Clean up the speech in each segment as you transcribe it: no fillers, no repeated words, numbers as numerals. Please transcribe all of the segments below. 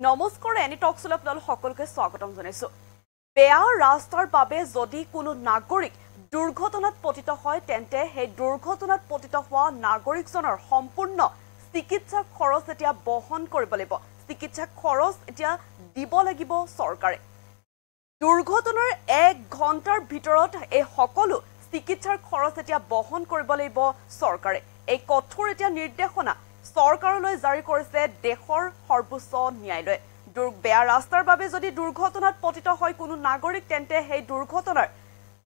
নমস্কাৰ এনি টকছলৈ আপোনালোক সকলোকে স্বাগতম জনাইছো। বেয়া ৰাস্তাৰ বাবে যদি কোনো নাগৰিক দুৰ্ঘটনাত পতিত হয় তেন্তে সেই দুৰ্ঘটনাত পতিত হোৱা নাগৰিকজনৰ সম্পূৰ্ণ চিকিৎসা খৰচ এতিয়া বহন কৰিব লাগিব। চিকিৎসা খৰচ এতিয়া দিব লাগিব চৰকাৰে। দুৰ্ঘটনাৰ 1 ঘণ্টাৰ ভিতৰত এই সকলো চিকিৎসাৰ খৰচ এতিয়া বহন কৰিব লাগিব চৰকাৰে। এই কঠোৰ এতিয়া নিৰ্দেশনা চৰকাৰলৈ জাৰি কৰিছে দেশৰ সৰ্বোচ্চ ন্যায়ালয়ে। বেয়া ৰাস্তাৰ বাবে যদি দুৰ্ঘটনাত পতিত হয় কোনো নাগৰিক তেন্তে সেই দুৰ্ঘটনাৰ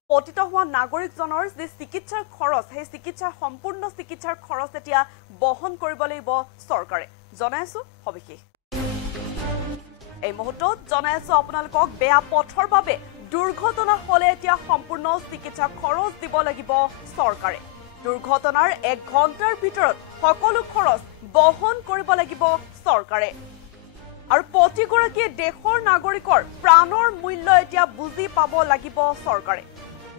পতিত হোৱা নাগৰিকজনৰ যে চিকিৎসাৰ খৰচ সেই চিকিৎসাৰ সম্পূৰ্ণ চিকিৎসাৰ খৰচ এতিয়া বহন কৰিব লাগিব চৰকাৰে। জনাইছো সবিশেষ এই মুহূৰ্তত জনাইছো আপোনালোকক বেয়া পথৰ বাবে দুৰ্ঘটনা হলে এতিয়া সম্পূৰ্ণ চিকিৎসা খৰচ দিব লাগিব চৰকাৰে। দুৰ্ঘটনাৰ 1 ঘণ্টাৰ ভিতৰত সকলো খৰচ বহন কৰিব লাগিব চৰকাৰে। আৰু প্ৰতিগৰাকী দেশৰ নাগৰিকৰ প্ৰাণৰ মূল্য এতিয়া বুজি পাব লাগিব চৰকাৰে।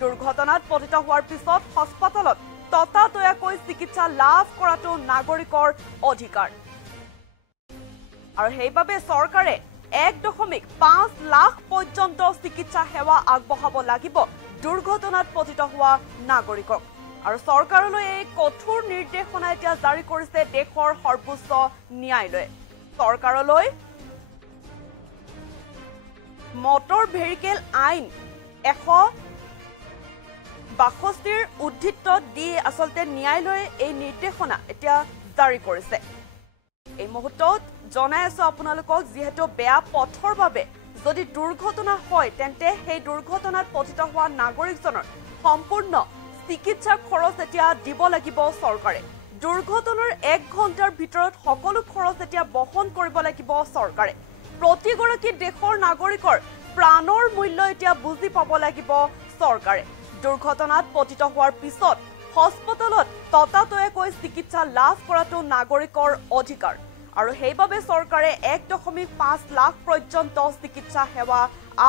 দুৰ্ঘটনাত পতিত হোৱাৰ পিছত হাস্পতালত ততাতৈয়াকৈ চিকিৎসা লাভ কৰাটো নাগৰিকৰ অধিকাৰ। আৰু সেইবাবে চৰকাৰে 1.5 লাখ পৰ্যন্ত চিকিৎসা সেৱা আগবঢ়াব লাগিব দুৰ্ঘটনাত পতিত হোৱা নাগৰিকক। আৰু চৰকাৰলৈ এই কঠোৰ নিৰ্দেশনা এতিয়া জাৰি কৰিছে দেশৰ সৰ্বোচ্চ ন্যায়ালয়ে। চৰকাৰলৈ মটৰ ভেহিকেল আইন 162 উদ্ধৃত দি আচলতে ন্যায়ালয়ে এই নিৰ্দেশনা এতিয়া জাৰি কৰিছে। এই মুহূৰ্তত জনাই আছো আপোনালোকক যিহেতু বেয়া পথৰ বাবে যদি দুৰ্ঘটনা হয় তেন্তে সেই দুৰ্ঘটনাত পতিত হোৱা নাগৰিকজনৰ সম্পূৰ্ণ চিকিৎসা খৰচ এতিয়া দিব লাগিব চৰকাৰে। দুৰ্ঘটনাৰ 1 ঘণ্টাৰ ভিতৰত সকলো খৰচ এতিয়া বহন কৰিব লাগিব চৰকাৰে। প্ৰতিগৰাকী দেশৰ নাগৰিকৰ প্ৰাণৰ মূল্য এতিয়া বুজি পাব লাগিব চৰকাৰে। দুৰ্ঘটনাত পতিত হোৱাৰ পিছত হাস্পতালত ততাতৈয়াকৈ চিকিৎসা লাভ কৰাটো নাগৰিকৰ অধিকাৰ। আৰু সেইবাবে চৰকাৰে 1.5 লাখ পৰ্যন্ত চিকিৎসা সেৱা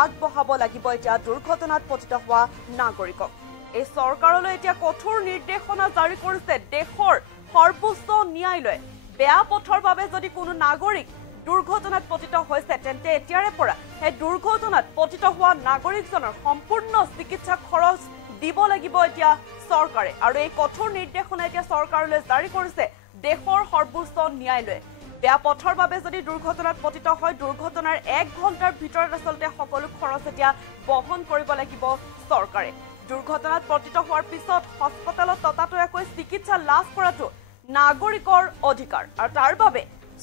আগবঢ়াব লাগিব এতিয়া দুৰ্ঘটনাত পতিত হোৱা নাগৰিকক। এই চৰকাৰলৈ এতিয়া কঠোৰ নিৰ্দেশনা জাৰি কৰিছে দেশৰ সৰ্বোচ্চ ন্যায়ালয়ে। বেয়া পথৰ বাবে যদি কোনো নাগৰিক দুৰ্ঘটনাত পতিত হৈছে তেন্তে এতিয়াৰে পৰা সেই দুৰ্ঘটনাত পতিত হোৱা নাগৰিকজনৰ সম্পূৰ্ণ চিকিৎসা খৰচ দিব লাগিব এতিয়া চৰকাৰে। আৰু এই কঠোৰ নিৰ্দেশনা এতিয়া চৰকাৰলৈ জাৰি কৰিছে দেশৰ সৰ্বোচ্চ ন্যায়ালয়ে। বেয়া পথৰ বাবে যদি দুৰ্ঘটনাত পতিত হয় দুৰ্ঘটনাৰ 1 ঘণ্টাৰ ভিতৰত আচলতে সকলো খৰচ এতিয়া বহন কৰিব লাগিব চৰকাৰে। দুৰ্ঘটনাত পতিত হোৱাৰ পিছত হাস্পতালত ততাতৈয়াকৈ চিকিৎসা লাভ কৰাটো নাগৰিকৰ অধিকাৰ। আৰু তাৰ বাবে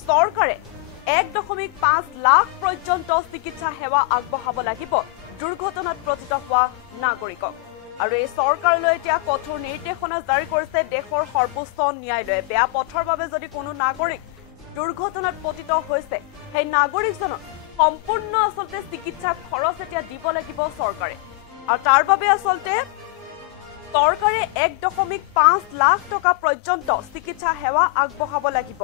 চৰকাৰে 1.5 লাখ পৰ্যন্ত চিকিৎসা সেৱা আগবঢ়াব লাগিব দুৰ্ঘটনাত পতিত হোৱা নাগৰিকক। আৰু এই চৰকাৰলৈ এতিয়া কঠোৰ নিৰ্দেশনা জাৰি কৰিছে দেশৰ সৰ্বোচ্চ ন্যায়ালয়ে। বেয়া পথৰ বাবে যদি কোনো নাগৰিক দুৰ্ঘটনাত পতিত হৈছে সেই নাগৰিকজনক সম্পূৰ্ণ আচলতে চিকিৎসা খৰচ এতিয়া দিব লাগিব চৰকাৰে। আৰু তাৰ বাবে আচলতে চৰকাৰে 1.5 লাখ টকা পৰ্যন্ত চিকিৎসা সেৱা আগবঢ়াব লাগিব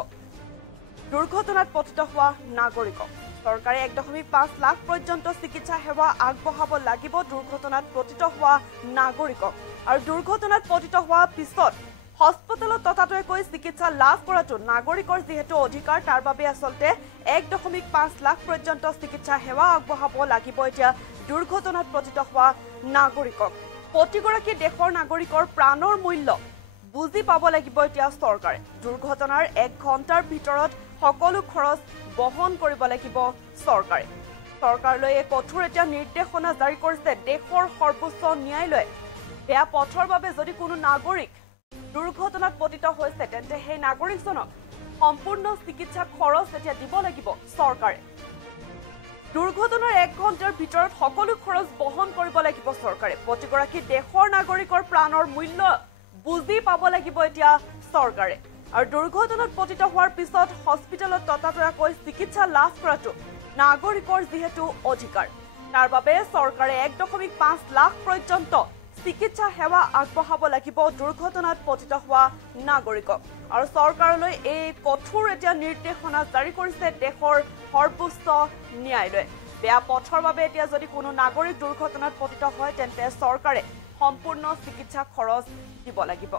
দুৰ্ঘটনাত পতিত হোৱা নাগৰিকক। চৰকাৰে 1.5 লাখ পৰ্যন্ত চিকিৎসা সেৱা আগবঢ়াব লাগিব দুৰ্ঘটনাত পতিত হোৱা নাগৰিকক। আৰু দুৰ্ঘটনাত পতিত হোৱাৰ পিছত হাস্পতালত ততাতৈয়াকৈ চিকিৎসা লাভ কৰাটো নাগৰিকৰ যিহেতু অধিকাৰ তাৰ বাবে আচলতে 1.5 লাখ পৰ্যন্ত চিকিৎসা সেৱা আগবঢ়াব লাগিব এতিয়া দুৰ্ঘটনাত পতিত হোৱা নাগৰিকক। প্ৰতিগৰাকী দেশৰ নাগৰিকৰ প্ৰাণৰ মূল্য বুজি পাব লাগিব এতিয়া চৰকাৰে। দুৰ্ঘটনাৰ 1 ঘণ্টাৰ ভিতৰত সকলো খৰচ বহন কৰিব লাগিব চৰকাৰে। চৰকাৰলৈ এই কঠোৰ এতিয়া নিৰ্দেশনা জাৰি কৰিছে দেশৰ সৰ্বোচ্চ ন্যায়ালয়ে। বেয়া পথৰ বাবে যদি কোনো নাগৰিক দুৰ্ঘটনাত পতিত হৈছে তেন্তে সেই নাগৰিকজনক সম্পূৰ্ণ চিকিৎসা খৰচ এতিয়া দিব লাগিব চৰকাৰে। দুৰ্ঘটনাৰ 1 ঘণ্টাৰ ভিতৰত সকলো খৰচ বহন কৰিব লাগিব চৰকাৰে। প্ৰতিগৰাকী দেশৰ নাগৰিকৰ প্ৰাণৰ মূল্য বুজি পাব লাগিব এতিয়া চৰকাৰে। আৰু দুৰ্ঘটনাত পতিত হোৱাৰ পিছত হস্পিটেলত ততাতৈয়াকৈ চিকিৎসা লাভ কৰাটো নাগৰিকৰ যিহেতু অধিকাৰ তাৰ বাবে চৰকাৰে 1.5 লাখ পৰ্যন্ত চিকিৎসা সেৱা আগবঢ়াব লাগিব দুৰ্ঘটনাত পতিত হোৱা নাগৰিকক। আৰু চৰকাৰলৈ এই কঠোৰ এতিয়া নিৰ্দেশনা জাৰি কৰিছে দেশৰ সৰ্বোচ্চ ন্যায়ালয়ে। বেয়া পথৰ বাবে এতিয়া যদি কোনো নাগৰিক দুৰ্ঘটনাত পতিত হয় তেন্তে চৰকাৰে সম্পূৰ্ণ চিকিৎসা খৰচ দিব লাগিব।